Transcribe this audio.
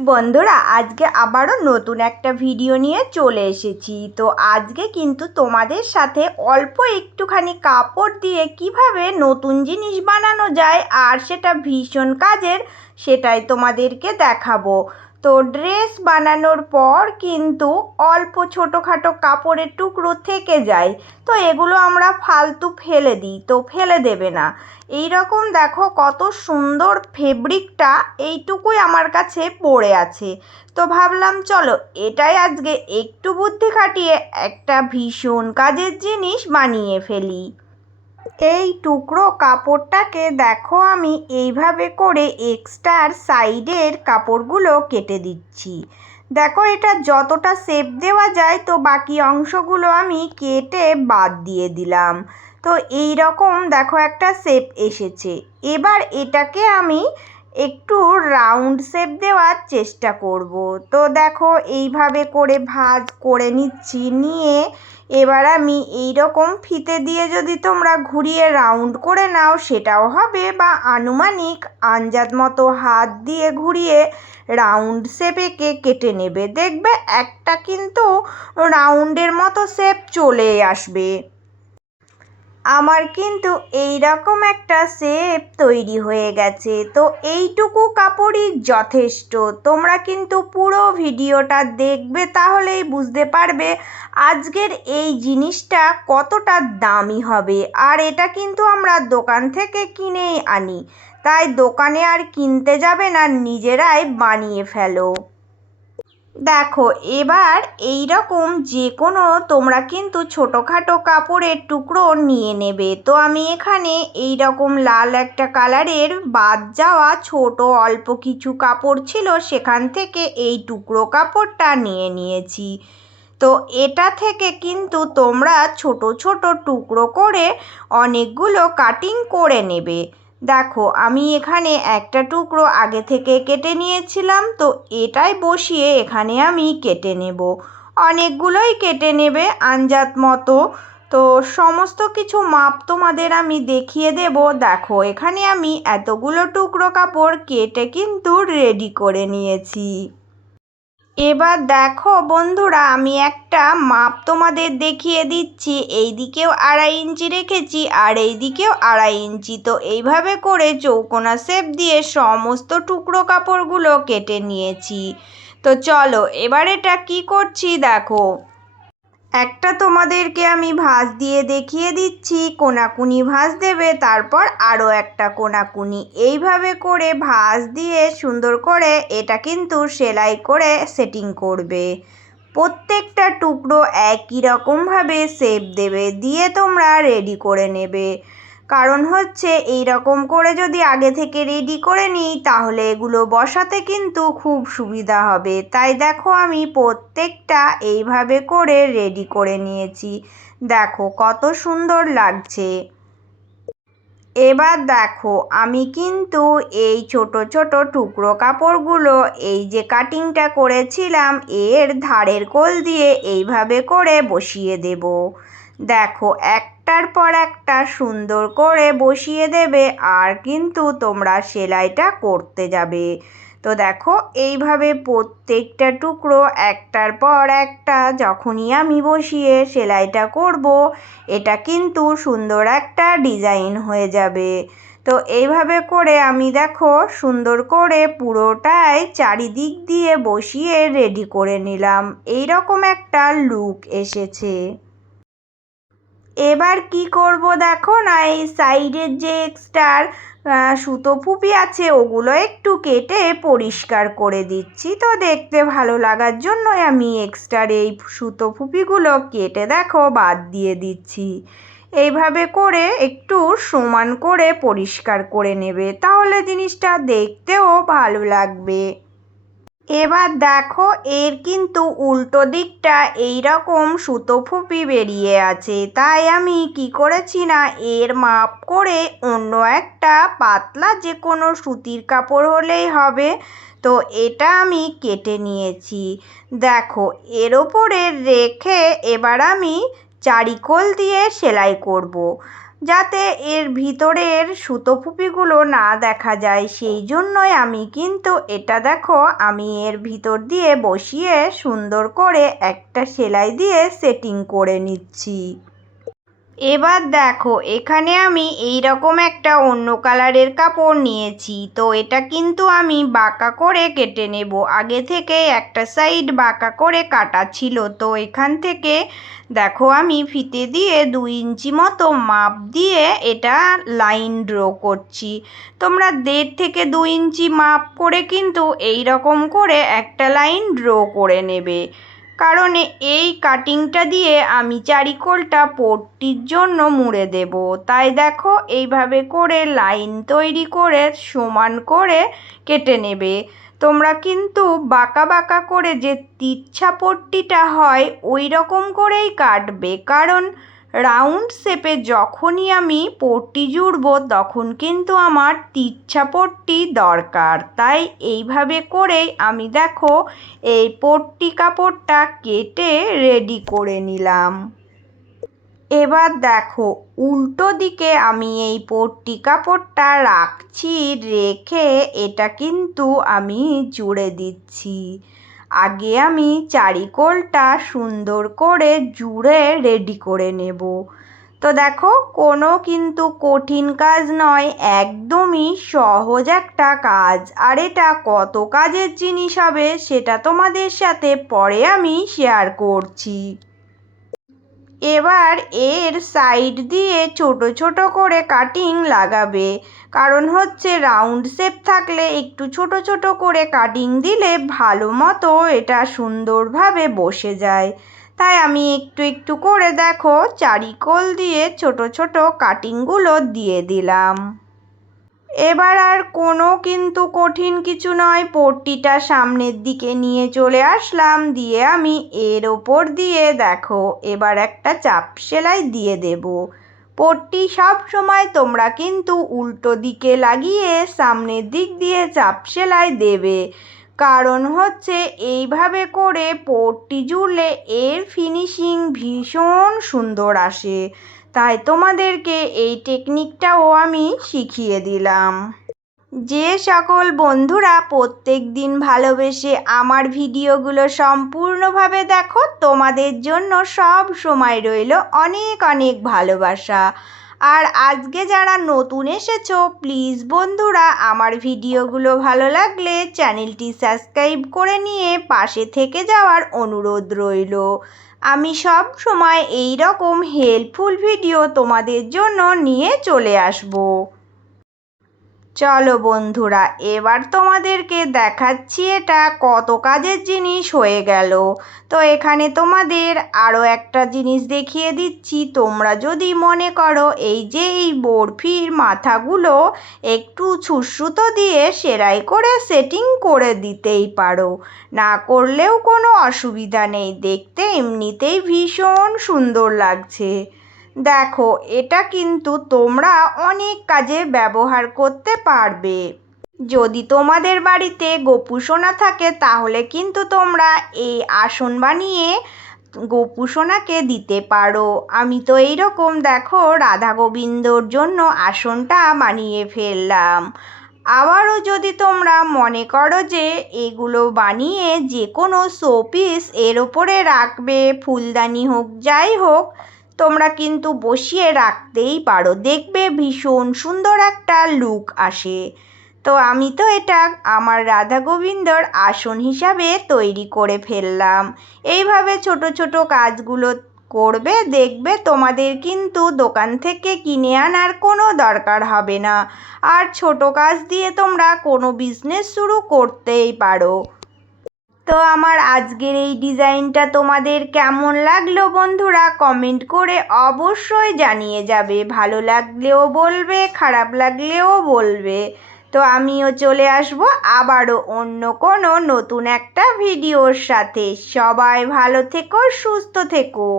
বন্ধুরা, আজকে আবারও নতুন একটা ভিডিও নিয়ে চলে এসেছি। তো আজকে কিন্তু তোমাদের সাথে অল্প একটুখানি কাপড় দিয়ে কিভাবে নতুন জিনিস বানানো যায় আর সেটা ভীষণ কাজের, সেটাই তোমাদেরকে দেখাবো। তো ড্রেস বানানোর পর কিন্তু অল্প ছোটোখাটো কাপড়ের টুকরো থেকে যায়, তো এগুলো আমরা ফালতু ফেলে দিই, তো ফেলে দেবে না। এই রকম দেখো কত সুন্দর ফেব্রিকটা এইটুকুই আমার কাছে পড়ে আছে। তো ভাবলাম চলো এটাই আজকে একটু বুদ্ধি খাটিয়ে একটা ভীষণ কাজের জিনিস বানিয়ে ফেলি। এই টুকরো কাপড়টাকে দেখো আমি এইভাবে করে এক্সট্রার সাইডের কাপড়গুলো কেটে দিচ্ছি। দেখো এটা যতটা শেপ দেওয়া যায়, তো বাকি অংশগুলো আমি কেটে বাদ দিয়ে দিলাম। তো এই রকম দেখো একটা শেপ এসেছে। এবার এটাকে আমি একটু রাউন্ড শেপ দেওয়ার চেষ্টা করব। তো দেখো এইভাবে করে ভাঁজ করে নিচ্ছি, নিয়ে এবার আমি এই রকম ফিতে দিয়ে যদি তোমরা ঘুরিয়ে রাউন্ড করে নাও সেটাও হবে, বা আনুমানিক আন্দাজ মতো হাত দিয়ে ঘুরিয়ে রাউন্ড শেপে কেটে নেবে, দেখবে একটা কিন্তু রাউন্ডের মতো শেপ চলে আসবে। আমার কিন্তু এই রকম একটা শেপ তৈরি হয়ে গেছে। তো এইটুকু কাপড়ই যথেষ্ট। তোমরা কিন্তু পুরো ভিডিওটা দেখবে, তাহলেই বুঝতে পারবে আজকের এই জিনিসটা কতটা দামি হবে। আর এটা কিন্তু আমরা দোকান থেকে কিনেই আনি, তাই দোকানে আর কিনতে যাবে না, নিজেরাই বানিয়ে ফেলো। দেখো এবার এই রকম যে কোনো তোমরা কিন্তু ছোটোখাটো কাপড়ের টুকরো নিয়ে নেবে। তো আমি এখানে এই রকম লাল একটা কালারের বাদ যাওয়া ছোট অল্প কিছু কাপড় ছিল, সেখান থেকে এই টুকরো কাপড়টা নিয়ে নিয়েছি। তো এটা থেকে কিন্তু তোমরা ছোট ছোট টুকরো করে অনেকগুলো কাটিং করে নেবে। দেখো আমি এখানে একটা টুকরো আগে থেকে কেটে নিয়েছিলাম, তো এটাই বসিয়ে এখানে আমি কেটে নেব। অনেকগুলোই কেটে নেবে আন্দাজ মতো। তো সমস্ত কিছু মাপ তোমাদের আমি দেখিয়ে দেব। দেখো এখানে আমি এতগুলো টুকরো কাপড় কেটে কিন্তু রেডি করে নিয়েছি। এবার দেখো বন্ধুরা, আমি একটা মাপ তোমাদের দেখিয়ে দিচ্ছি। এই দিকেও 2.5 ইঞ্চি রেখেছি আর এই দিকেও 2.5 ইঞ্চি। তো এইভাবে করে চৌকোনা শেপ দিয়ে সমস্ত টুকরো কাপড়গুলো কেটে নিয়েছি। তো চলো এবার এটা কি করছি দেখো। একটা তোমাদেরকে আমি ভাঁজ দিয়ে দেখিয়ে দিচ্ছি, কোনাকুনি ভাঁজ দেবে, তারপর আরও একটা কোনাকুনি, এইভাবে করে ভাঁজ দিয়ে সুন্দর করে এটা কিন্তু সেলাই করে সেটিং করবে। প্রত্যেকটা টুকরো একই রকমভাবে শেপ দেবে, দিয়ে তোমরা রেডি করে নেবে। কারণ হচ্ছে এই রকম করে যদি আগে থেকে রেডি করে নিই, তাহলে এগুলো বসাতে কিন্তু খুব সুবিধা হবে। তাই দেখো আমি প্রত্যেকটা এইভাবে করে রেডি করে নিয়েছি। দেখো কত সুন্দর লাগছে। এবার দেখো আমি কিন্তু এই ছোট ছোট টুকরো কাপড়গুলো এই যে কাটিংটা করেছিলাম এর ধারের কোল দিয়ে এইভাবে করে বসিয়ে দেব। দেখো একটার পর একটা সুন্দর করে বসিয়ে দেবে, আর কিন্তু তোমরা সেলাইটা করতে যাবে। তো দেখো এইভাবে প্রত্যেকটা টুকরো একটার পর একটা যখনই আমি বসিয়ে সেলাইটা করব, এটা কিন্তু সুন্দর একটা ডিজাইন হয়ে যাবে। তো এইভাবে করে আমি দেখো সুন্দর করে পুরোটাই চারিদিক দিয়ে বসিয়ে রেডি করে নিলাম। এই রকম একটা লুক এসেছে। এবার কি করব দেখো না, এই সাইডের যে এক্সট্রা সুতো ফুপি আছে ওগুলো একটু কেটে পরিষ্কার করে দিচ্ছি। তো দেখতে ভালো লাগার জন্য আমি এক্সট্রার এই সুতো ফুপিগুলো কেটে দেখো বাদ দিয়ে দিচ্ছি। এইভাবে করে একটু সমান করে পরিষ্কার করে নেবে, তাহলে জিনিসটা দেখতেও ভালো লাগবে। এবার দেখো এর কিন্তু উল্টো দিকটা এই রকম সুতো ফুপি বেরিয়ে আছে, তাই আমি কি করেছি না, এর মাপ করে অন্য একটা পাতলা যে কোনো সুতির কাপড় হলেই হবে। তো এটা আমি কেটে নিয়েছি। দেখো এর ওপরে রেখে এবার আমি চারিকোল দিয়ে সেলাই করব। যাতে এর ভিতরের সুতো ফুপিগুলো না দেখা যায়। সেই জন্যই আমি কিন্তু এটা দেখো আমি এর ভিতর দিয়ে বসিয়ে সুন্দর করে একটা সেলাই দিয়ে সেটিং করে নিচ্ছি। এবার দেখো এখানে আমি এই রকম একটা অন্য কালারের কাপড় নিয়েছি। তো এটা কিন্তু আমি বাঁকা করে কেটে নেব। আগে থেকে একটা সাইড বাঁকা করে কাটা ছিল। তো এখান থেকে দেখো আমি ফিতে দিয়ে 2 ইঞ্চি মতো মাপ দিয়ে এটা লাইন ড্র করছি। তোমরা 1.5 থেকে 2 ইঞ্চি মাপ করে কিন্তু এই রকম করে একটা লাইন ড্র করে নেবে। কারণ এই কাটিংটা দিয়ে আমি চারিকোলটা পট্টির জন্য মুড়ে দেব। তাই দেখো এইভাবে করে লাইন তৈরি করে সমান করে কেটে নেবে। তোমরা কিন্তু বাঁকা বাঁকা করে যে তিরছা পট্টিটা হয় ওই রকম করেই কাটবে, কারণ রাউন্ড শেপে যখনই আমি পট্টি জুড়বো তখন কিন্তু আমার তিরছা পট্টি দরকার। তাই এইভাবে করেই আমি দেখো এই পট্টি কাপড়টা কেটে রেডি করে নিলাম। এবার দেখো উল্টো দিকে আমি এই পট্টি কাপড়টা রাখছি, রেখে এটা কিন্তু আমি জুড়ে দিচ্ছি। আগে আমি চারিকোলটা সুন্দর করে জুড়ে রেডি করে নেব। তো দেখো কোনো কিন্তু কঠিন কাজ নয়, একদমই সহজ একটা কাজ। আর এটা কত কাজের জিনিস হবে সেটা তোমাদের সাথে পরে আমি শেয়ার করছি। এবার এর সাইড দিয়ে ছোট ছোট করে কাটিং লাগাবে, কারণ হচ্ছে রাউন্ড শেপ থাকলে একটু ছোট ছোট করে কাটিং দিলে ভালো মতো এটা সুন্দরভাবে বসে যায়। তাই আমি একটু একটু করে দেখো চারিকোল দিয়ে ছোট ছোট কাটিংগুলো দিয়ে দিলাম। এবার আর কোনো কিন্তু কঠিন কিছু নয়, পট্টিটা সামনের দিকে নিয়ে চলে আসলাম, দিয়ে আমি এর ওপর দিয়ে দেখো এবার একটা চাপ সেলাই দিয়ে দেব। পট্টি সব সময় তোমরা কিন্তু উল্টো দিকে লাগিয়ে সামনের দিক দিয়ে চাপ সেলাই দেবে, কারণ হচ্ছে এইভাবে করে পট্টি জুড়লে এর ফিনিশিং ভীষণ সুন্দর আসে। তাই তোমাদেরকে এই টেকনিকটাও আমি শিখিয়ে দিলাম। যে সকল বন্ধুরা প্রত্যেক দিন ভালোবেসে আমার ভিডিওগুলো সম্পূর্ণভাবে দেখো, তোমাদের জন্য সব সময় রইল অনেক অনেক ভালোবাসা। আর আজকে যারা নতুন এসেছো প্লিজ বন্ধুরা আমার ভিডিওগুলো ভালো লাগলে চ্যানেলটি সাবস্ক্রাইব করে নিয়ে পাশে থেকে যাওয়ার অনুরোধ রইল। আমি সব সময় এই রকম হেল্পফুল ভিডিও তোমাদের জন্য নিয়ে চলে আসব। চলো বন্ধুরা এবার তোমাদেরকে দেখাচ্ছি এটা কত কাজের জিনিস হয়ে গেল। তো এখানে তোমাদের আরও একটা জিনিস দেখিয়ে দিচ্ছি। তোমরা যদি মনে করো এই যে এই বরফির মাথাগুলো একটু ছুঁচসুতো দিয়ে সেলাই করে সেটিং করে দিতেই পারো, না করলেও কোনো অসুবিধা নেই, দেখতে এমনিতেই ভীষণ সুন্দর লাগছে। দেখো এটা কিন্তু তোমরা অনেক কাজে ব্যবহার করতে পারবে। যদি তোমাদের বাড়িতে গোপুসোনা থাকে তাহলে কিন্তু তোমরা এই আসন বানিয়ে গোপুসোনাকে দিতে পারো। আমি তো এইরকম দেখো রাধা গোবিন্দর জন্য আসনটা বানিয়ে ফেললাম। আবারও যদি তোমরা মনে করো যে এগুলো বানিয়ে যে কোনো শোপিস এর ওপরে রাখবে, ফুলদানি হোক যাই হোক, তোমরা কিন্তু বসিয়ে রাখতেই পারো, দেখবে ভীষণ সুন্দর একটা লুক আসে। তো আমি তো এটা আমার রাধা গোবিন্দর আসন হিসাবে তৈরি করে ফেললাম। এইভাবে ছোট ছোট কাজগুলো করবে, দেখবে তোমাদের কিন্তু দোকান থেকে কিনে আনার কোনো দরকার হবে না। আর ছোট কাজ দিয়ে তোমরা কোনো বিজনেস শুরু করতেই পারো। তো আমার আজকের এই ডিজাইনটা তোমাদের কেমন লাগলো বন্ধুরা কমেন্ট করে অবশ্যই জানিয়ে যাবে। ভালো লাগলেও বলবে, খারাপ লাগলেও বলবে। তো আমিও চলে আসবো আবারও অন্য কোনো নতুন একটা ভিডিওর সাথে। সবাই ভালো থেকো, সুস্থ থেকো।